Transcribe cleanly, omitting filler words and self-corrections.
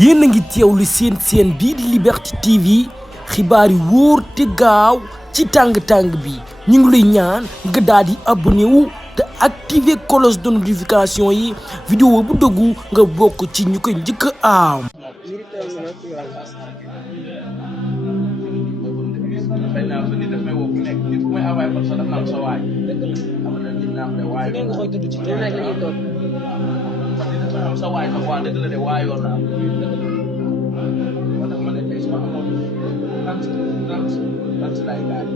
yéen a ngi teewlu seen bii di Liberté TV xibaar yi wóor te gaaw ci tàng bi ñu ngi lay ñaan nga daal di abonné wu te activer cloche de notification yi vidéo bu dëggu nga bokk ci ñu koy njëkk a am. sa waay sax waa dëgg la de waayoon naa moo tax ma ne tey su ma amoon 30 lay gaal